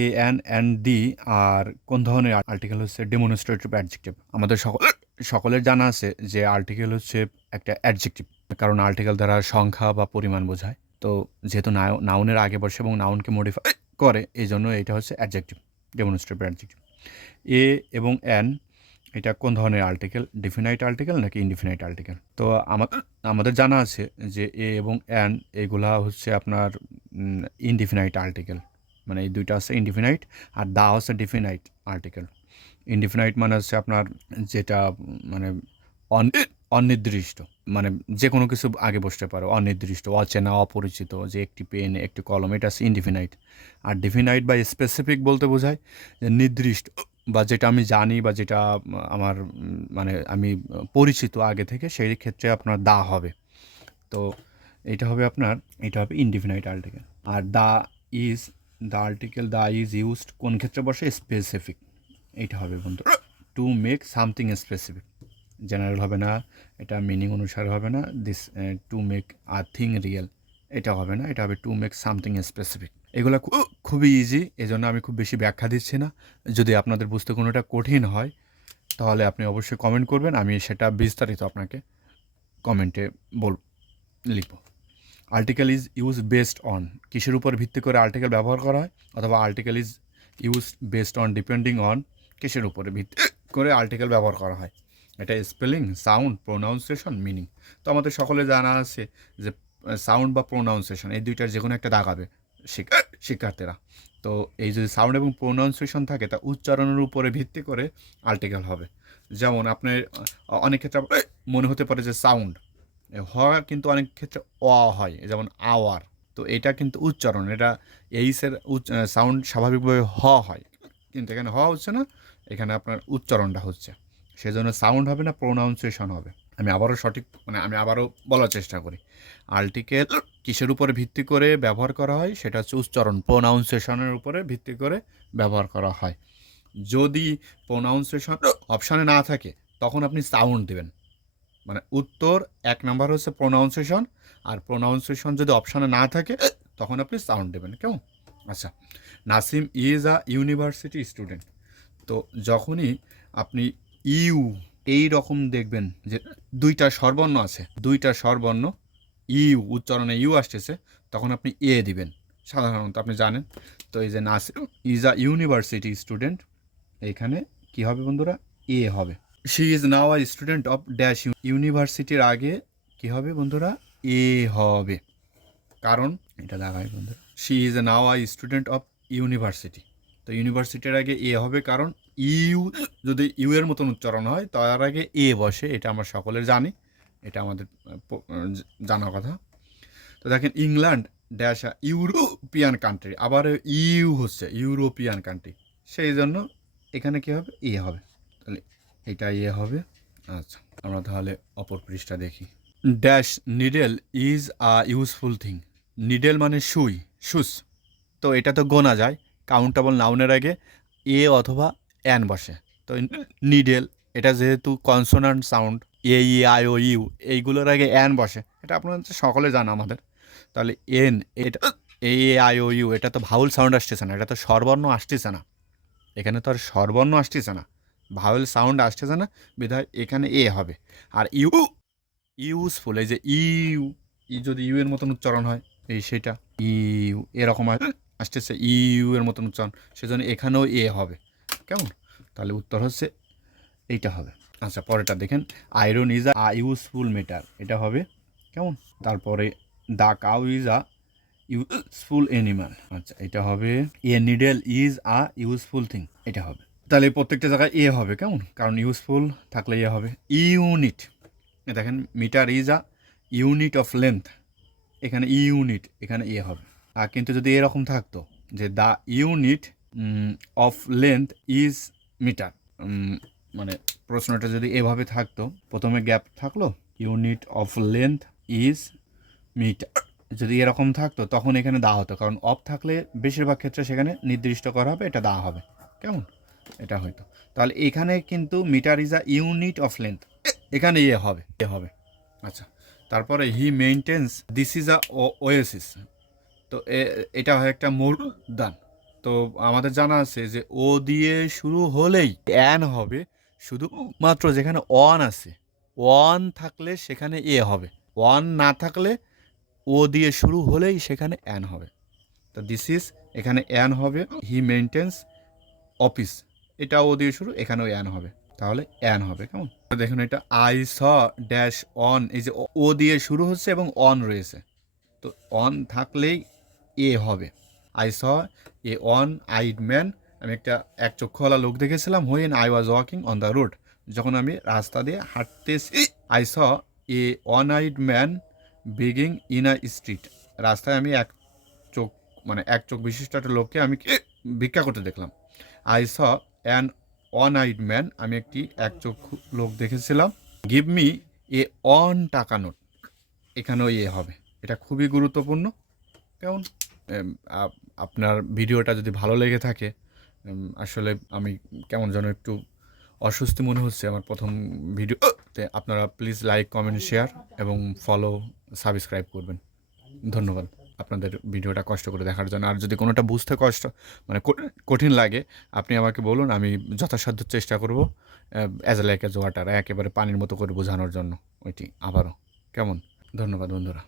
A N and D আর কোন ধরনের article হচ্ছে ডেমনস্ট্রেটিভ অ্যাডজেক্টিভ। আমাদের সকলের জানা আছে যে আর্টিকেল হচ্ছে একটা অ্যাডজেক্টিভ, কারণ আর্টিকেল দ্বারা সংখ্যা বা পরিমাণ বোঝায়। তো যেহেতু নাউনের আগে বসে এবং নাউনকে মডিফাই করে, এই জন্য এটা হচ্ছে অ্যাডজেক্টিভ, ডেমনস্ট্রেটিভ অ্যাডজেক্টিভ। এ এবং এন এটা কোন ধরনের আর্টিকেল, ডিফিনাইট আর্টিকেল নাকি ইনডিফিনাইট আর্টিকেল? তো আমাদের জানা আছে যে এ এবং এন এগুলা হচ্ছে আপনার ইনডিফিনাইট আর্টিকেল, মানে এই দুইটা হচ্ছে ইনডিফিনাইট, আর দা হচ্ছে ডিফিনাইট আর্টিকেল। ইনডিফিনাইট মানে হচ্ছে আপনার যেটা মানে অনির্দিষ্ট, মানে যে কোনো কিছু আগে বসতে পারো, অনির্দিষ্ট, অচেনা, অপরিচিত, যে একটি পেন, একটি কলম, এটা হচ্ছে ইনডিফিনাইট। আর ডিফিনাইট বা স্পেসিফিক বলতে বোঝায় যে নির্দিষ্ট, বা যেটা আমি জানি বা যেটা আমার মানে আমি পরিচিত আগে থেকে, সেই ক্ষেত্রে আপনার দা হবে। তো এটা হবে আপনার, এটা হবে ইনডিফিনাইট আর্টিকেল। আর is the article the is used কোন ক্ষেত্রে বসে? স্পেসিফিক। এইটা হবে বন্ধু, to make something specific. General হবে না, এটা মিনিং অনুসারে হবে না। This to make a thing real, এটা হবে না, এটা হবে টু মেক সামথিং স্পেসিফিক। এগুলো খুবই ইজি, এজন্য আমি খুব বেশি ব্যাখ্যা দিচ্ছি না। যদি আপনাদের বুঝতে কোনোটা কঠিন হয় তাহলে আপনি অবশ্যই কমেন্ট করবেন, আমি সেটা বিস্তারিত আপনাকে কমেন্টে লিখব। Article is use based on, কিসের উপর ভিত্তি করে আর্টিকেল ব্যবহার করা হয়? অথবা article is use based on, depending on, কিসের উপরে ভিত্তি করে আর্টিকেল ব্যবহার করা হয়? এটা স্পেলিং, সাউন্ড, প্রোনাউন্সিয়েশন, মিনিং। তো আমাদের সকলে জানা আছে যে সাউন্ড বা প্রোনাউন্সিয়েশন এই দুইটার যে কোনো একটা দাগাবে শিক্ষার্থীরা। তো এই যদি সাউন্ড এবং প্রোনাউন্সিয়েশন থাকে, তা উচ্চারণের উপরে ভিত্তি করে আর্টিকেল হবে। যেমন আপনার অনেক ক্ষেত্রে মনে হতে পারে যে সাউন্ড হয়, কিন্তু অনেক ক্ষেত্রে অ হয়, যেমন আওয়ার। তো এটা কিন্তু উচ্চারণ, এটা এইসের সাউন্ড স্বাভাবিকভাবে হ হয়, কিন্তু এখানে হ হচ্ছে না, এখানে আপনার উচ্চারণটা হচ্ছে, সেজন্য সাউন্ড হবে না, প্রোনাউন্সিয়েশন হবে। আমি আবারও বলার চেষ্টা করি। আর্টিকেল কিসের উপরে ভিত্তি করে ব্যবহার করা হয়? সেটা হচ্ছে উচ্চারণ, প্রোনাউন্সিয়েশনের উপরে ভিত্তি করে ব্যবহার করা হয়। যদি প্রোনাউন্সিয়েশন অপশানে না থাকে, তখন আপনি সাউন্ড দেবেন। মানে উত্তর 1 নাম্বার হচ্ছে প্রোনাউন্সিয়েশন, আর প্রোনাউন্সিয়েশন যদি অপশানে না থাকে তখন আপনি সাউন্ড দেবেন। কেমন? আচ্ছা, Nasim is a university student. তো যখনই আপনি ইউ এই রকম দেখবেন যে দুইটা স্বরবর্ণ আছে, দুইটা স্বরবর্ণ ইউ উচ্চারণে ইউ আসতেছে, তখন আপনি এ দিবেন সাধারণত, আপনি জানেন। তো এই যে Nasim is a university student, এইখানে কি হবে বন্ধুরা? এ হবে। She is now a student of dash ইউনিভার্সিটির আগে কি হবে বন্ধুরা? এ হবে। কারণ এটা দেখায় বন্ধুরা, she is now a student of university. তো ইউনিভার্সিটির আগে এ হবে, কারণ ইউ যদি ইউ এর মতন উচ্চারণ হয় তার আগে এ বসে, এটা আমরা সকলের জানি, এটা আমাদের জানার কথা। তো দেখেন, ইংল্যান্ড ড্যাশ ইউরোপিয়ান কান্ট্রি, আবার ইউ হচ্ছে ইউরোপিয়ান কান্ট্রি, সেই জন্য এখানে কী হবে? এ হবে। তাহলে এটা এ হবে। আচ্ছা, আমরা তাহলে অপর পৃষ্ঠা দেখি। Dash needle is a useful thing. Needle মানে সুই, সুস। তো এটা তো গোনা যায়, কাউন্টেবল নাউনের আগে এ অথবা অ্যান বসে। তো নিডেল, এটা যেহেতু consonant sound, A E I O U, এইগুলোর আগে অ্যান বসে, এটা আপনারা সকলে জানা আমাদের। তাহলে এন, এটা এ আই ও ইউ, এটা তো ভাউল সাউন্ড আসতেছে না, এটা তো স্বরবর্ণ আসতেছে না, এখানে তো আর স্বরবর্ণ আসতেছে না, ভাউল সাউন্ড আসতেছে না, বিধায় এখানে এ হবে। আর ইউজফুল, এই যে ইউ, যদি ইউ এর মতন উচ্চারণ হয়, এই সেটা ইউ এরকম আসতেছে ইউ এর মতন উচ্চারণ, সেজন্য এখানেও এ হবে। কেমন? তাহলে উত্তর হচ্ছে এইটা হবে। আচ্ছা, পরেরটা দেখেন, iron is a useful matter, এটা হবে। কেমন? তারপরে the cow is a useful animal, আচ্ছা এটা হবে। A needle is a useful thing, এটা হবে। তাহলে প্রত্যেকটা জায়গায় এ হবে। কেমন? কারণ ইউজফুল থাকলে এ হবে। ইউনিট, দেখেন, metre is a unit of length, এখানে ইউনিট, এখানে এ হবে। আর কিন্তু যদি এরকম থাকতো যে the unit of length is metre, মানে প্রশ্নটা যদি এভাবে থাকতো, প্রথমে গ্যাপ থাকলো, unit of length is metre, যদি এরকম থাকতো তখন এখানে দা হতো, কারণ অফ থাকলে বেশিরভাগ ক্ষেত্রে সেখানে নির্দিষ্ট করা হবে, এটা দা হবে। কেমন? এটা হয়তো। তাহলে এখানে কিন্তু meter is a unit of length, এখানে এ হবে। আচ্ছা, তারপরে he maintains this is a oasis. তো এটা হয় একটা মরুদ্যান, তো আমাদের জানা আছে যে ও দিয়ে শুরু হলেই অ্যান হবে, শুধুমাত্র যেখানে অন আছে, অন থাকলে সেখানে এ হবে, অন না থাকলে ও দিয়ে শুরু হলেই সেখানে অ্যান হবে। তো দিস ইজ, এখানে অ্যান হবে, হি মেনটেন্স অফিস, এটা ও দিয়ে শুরু, এখানেও অ্যান হবে, তাহলে অ্যান হবে। কেমন? দেখুন এটা আই স ড্যাশ অন, এই যে ও দিয়ে শুরু হচ্ছে এবং অন রয়েছে, তো অন থাকলেই এ হবে। I saw A on eyed man, আমি একটা এক চক্ষুওয়ালা লোক দেখেছিলাম, when I was walking on the road, যখন আমি রাস্তা দিয়ে হাঁটতেছি। I saw A on eyed man begging in a street, রাস্তায় আমি চোখ এক চোখ বিশিষ্ট একটা লোককে আমি ভিক্ষা করতে দেখলাম। I saw an on eyed man, আমি একটি এক চক্ষু লোক দেখেছিলাম। গিভ মি এ অন টাকা নোট, এখানেও ইয়ে হবে, এটা খুবই গুরুত্বপূর্ণ। কেমন? আপনার ভিডিওটা যদি ভালো লেগে থাকে, আসলে আমি কেমন যেন একটু অস্বস্তি মনে হচ্ছে আমার প্রথম ভিডিওতে, আপনারা প্লিজ লাইক, কমেন্ট, শেয়ার এবং ফলো, সাবস্ক্রাইব করবেন। ধন্যবাদ আপনাদের ভিডিওটা কষ্ট করে দেখার জন্য। আর যদি কোনোটা বুঝতে কঠিন লাগে, আপনি আমাকে বলুন, আমি যথাসাধ্য চেষ্টা করব অ্যাজ লাইক অ্যাজ ওয়াটার, একেবারে পানির মতো করে বোঝানোর জন্য ওইটি আবারও। কেমন? ধন্যবাদ বন্ধুরা।